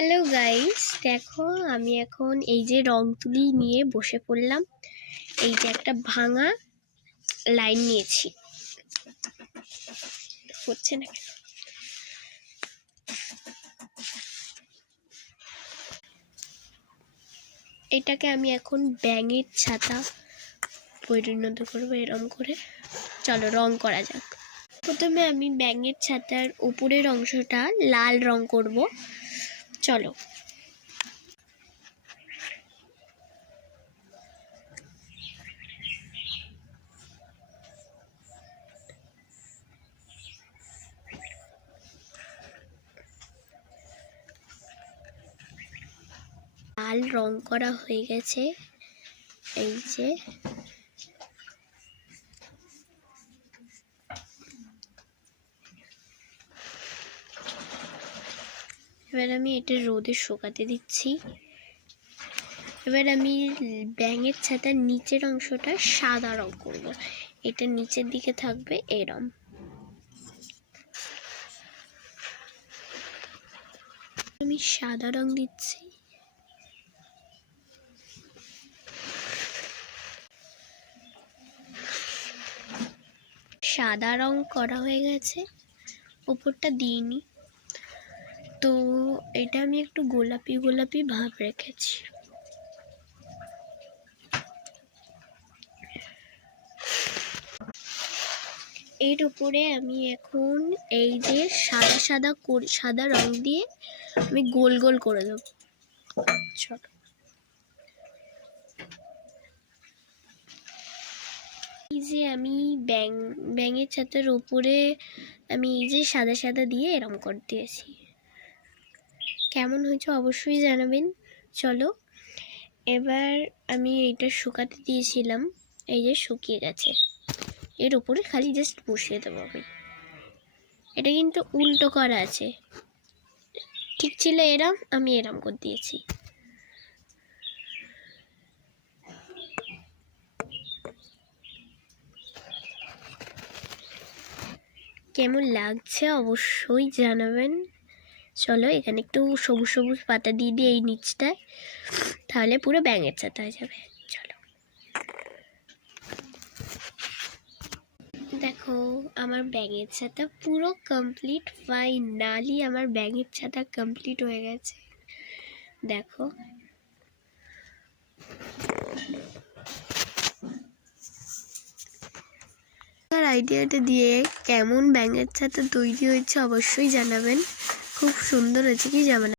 Hello guys, দেখো আমি এখন এই যে রং তুলি নিয়ে বসে পড়লাম। এই যে একটা ভাঙা লাইন নিয়েছি, হচ্ছে না কেন? এটাকে আমি এখন ব্যাঙের ছাতা পরিণত করবো এরম করে। চলো রং করা যাক। প্রথমে আমি ব্যাঙের ছাতার উপরের অংশটা লাল রং করব। চলো। লাল রং করা হয়ে গেছে। এই যে এবার আমি এটা রোদে শুকাতে দিচ্ছি। এবার আমি ব্যাঙের ছাতার নিচের অংশটা সাদা রং করব। এটা নিচের দিকে থাকবে এরম। আমি সাদা রং দিচ্ছি। সাদা রং করা হয়ে গেছে, উপরটা দিইনি তো এটা আমি একটু গোলাপি গোলাপি ভাব রেখেছি। এর উপরে আমি এখন এই যে সাদা রং দিয়ে আমি গোল গোল করে দেব। ছোট এই যে আমি ব্যাঙের ছাতার উপরে আমি এই যে সাদা দিয়ে এরম করে দিয়েছি। কেমন হয়েছে অবশ্যই জানাবেন। চলো, এবার আমি এইটা শুকাতে দিয়েছিলাম, এই যে শুকিয়ে গেছে। এর উপরে খালি জাস্ট বসিয়ে দেবো আমি। এটা কিন্তু উল্টো করা আছে, ঠিক ছিল এরম, আমি এরম করে দিয়েছি। কেমন লাগছে অবশ্যই জানাবেন। চলো, এখানে একটু সবুজ সবুজ পাতা দিয়ে দিই এই নিচটায়, তাহলে পুরো ব্যাঙের ছাতা হয়ে যাবে। চলো দেখো, আমার ব্যাঙের ছাতা পুরো কমপ্লিট। ফাইনালি আমার ব্যাঙের ছাতা কমপ্লিট হয়ে গেছে। দেখো, আইডিয়াটা দিয়ে কেমন ব্যাঙের ছাতা তৈরি হয়েছে অবশ্যই জানাবেন। খুব সুন্দর হয়েছে, কি জানাবেন।